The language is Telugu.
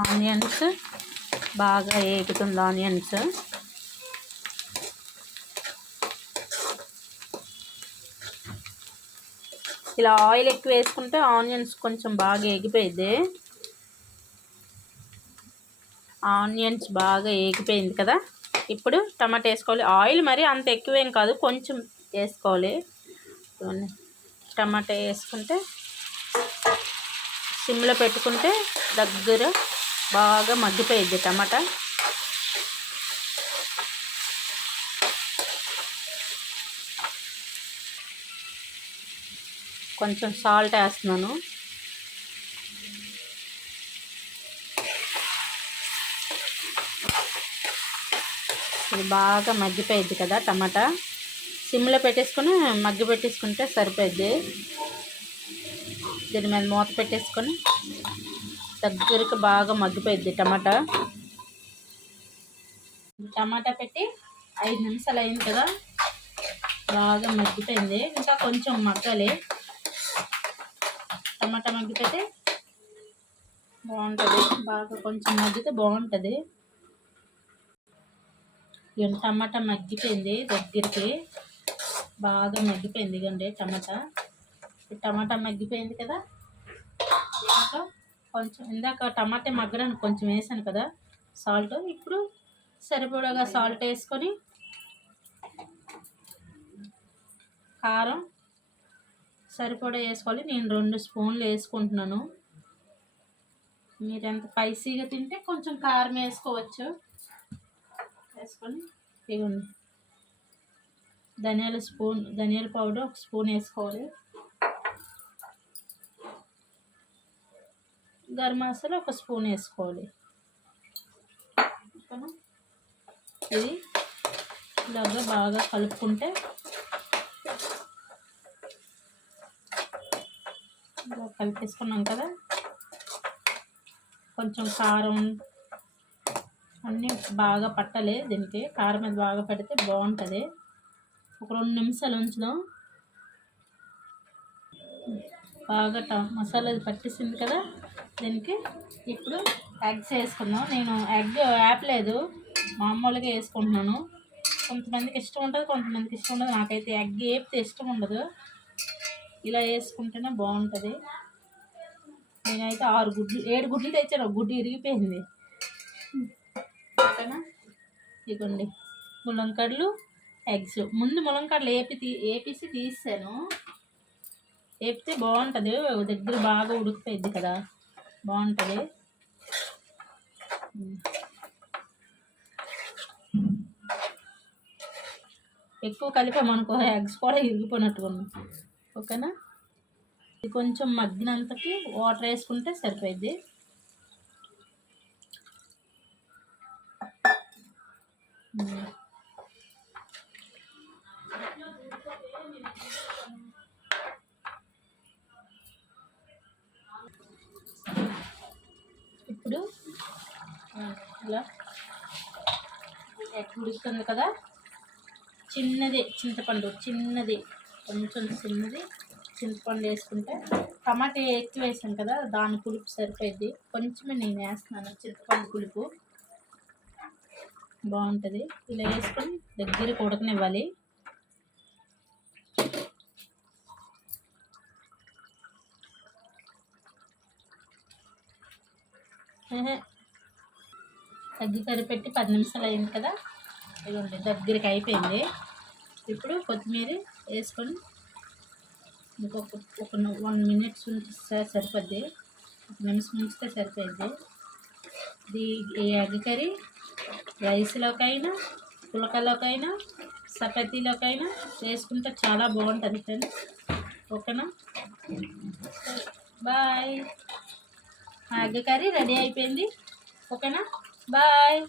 ఆనియన్స్ బాగా వేగుతుంది. ఆనియన్స్ ఇలా ఆయిల్ ఎక్కువ వేసుకుంటే ఆనియన్స్ కొంచెం బాగా వేగిపోయింది. ఆనియన్స్ బాగా వేగిపోయింది కదా. ఇప్పుడు టమాటా వేసుకోవాలి. ఆయిల్ మరి అంత ఎక్కువేం కాదు, కొంచెం వేసుకోవాలి. టమాటా వేసుకుంటే సిమ్లో పెట్టుకుంటే దగ్గర బాగా మగ్గిపోయిద్ది టమాటా. కొంచెం సాల్ట్ వేస్తున్నాను. ఇది బాగా మగ్గిపోయిద్ది కదా టమాటా. సిమ్లో పెట్టేసుకొని మగ్గి పెట్టేసుకుంటే సరిపోయిద్ది. దీని మీద మూత పెట్టేసుకొని దగ్గరికి బాగా మగ్గిపోయిద్ది టమాటా. టమాటా పెట్టి 5 నిమిషాలు అయింది కదా, బాగా మగ్గిపోయింది. ఇంకా కొంచెం మగ్గాలి. టమాటా మగ్గిపోతే బాగుంటుంది. బాగా కొంచెం మగ్గితే బాగుంటుంది. టమాటా మగ్గిపోయింది, దగ్గరికి బాగా మగ్గిపోయింది. ఇదండి టమాటా మగ్గిపోయింది కదా. ఇంకా కొంచెం ఇందాక టమాటా మగ్గడానికి కొంచెం వేసాను కదా సాల్ట్. ఇప్పుడు సరిపడగా సాల్ట్ వేసుకొని కారం సరిపడా వేసుకోవాలి. నేను 2 స్పూన్లు వేసుకుంటున్నాను. మీరు ఎంత స్పైసీగా తింటే కొంచెం కారం వేసుకోవచ్చు. వేసుకొని ఇవ్వండి. ధనియాల పౌడర్ 1 స్పూన్ వేసుకోవాలి. గరం మసాలా 1 స్పూన్ వేసుకోవాలి. ఇది ఇలాగా బాగా కలుపుకుంటే ఇలా కలిపేసుకున్నాం కదా. కొంచెం కారం అన్నీ బాగా పట్టాలి. దీనికి కారం అది బాగా పడితే బాగుంటుంది. ఒక 2 నిమిషాలు ఉంచుదాం. బాగా మసాలా పట్టేసింది కదా. దీనికి ఇప్పుడు ఎగ్స్ వేసుకుందాం. నేను ఎగ్ వేపలేదు, మామూలుగా వేసుకుంటున్నాను. కొంతమందికి ఇష్టం ఉంటుంది, కొంతమందికి ఇష్టం ఉండదు. నాకైతే ఎగ్ వేపితే ఇష్టం ఉండదు. ఇలా వేసుకుంటేనే బాగుంటుంది. నేనైతే 7 గుడ్లు తెచ్చాను. 1 గుడ్డు ఇరిగిపోయింది. ఓకేనా. ఇదిగోండి ములంకాడలు, ఎగ్స్. ముందు ములంకాడలు వేపేసి తీసాను. వేపితే బాగుంటుంది. దగ్గర బాగా ఉడికిపోయింది కదా, బాగుంటుంది. ఎక్కువ కలిపామనుకో ఎగ్స్ కూడా ఇరిగిపోయినట్టుగా ఉన్నాయి. ఓకేనా. ఇది కొంచెం మగ్గినంతకి వాటర్ వేసుకుంటే సరిపోయింది. ఇప్పుడు ఇలా ఎగ్ ఉడుకుతుంది కదా. చింతపండు కొంచెం చిన్నది చింతపండు వేసుకుంటే, టమాటా ఎక్కువ వేసాను కదా దాని పులుపు సరిపోయింది. కొంచెమే నేను వేస్తున్నాను చింతపండు పులుపు, బాగుంటుంది. ఇలా వేసుకొని దగ్గరికి ఉడకనివ్వాలి. ఎగ్ కర్రీ పెట్టి 10 నిమిషాలు అయింది కదా. ఇదిగోండి దగ్గరికి అయిపోయింది. ఇప్పుడు కొత్తిమీర వేసుకొని ఇంకొక 1 మినిట్ ఉంచితే సరిపోద్ది. 1 నిమిషం ఉంచితే సరిపోద్ది. ఈ ఎగ్ కర్రీ రైస్లోకైనా, పులకలోకైనా, చపాతీలోకైనా వేసుకుంటే చాలా బాగుంటుంది ఫ్రెండ్స్. ఓకేనా. బాయ్. ఎగ్ కర్రీ రెడీ అయిపోయింది. ఓకేనా. బాయ్.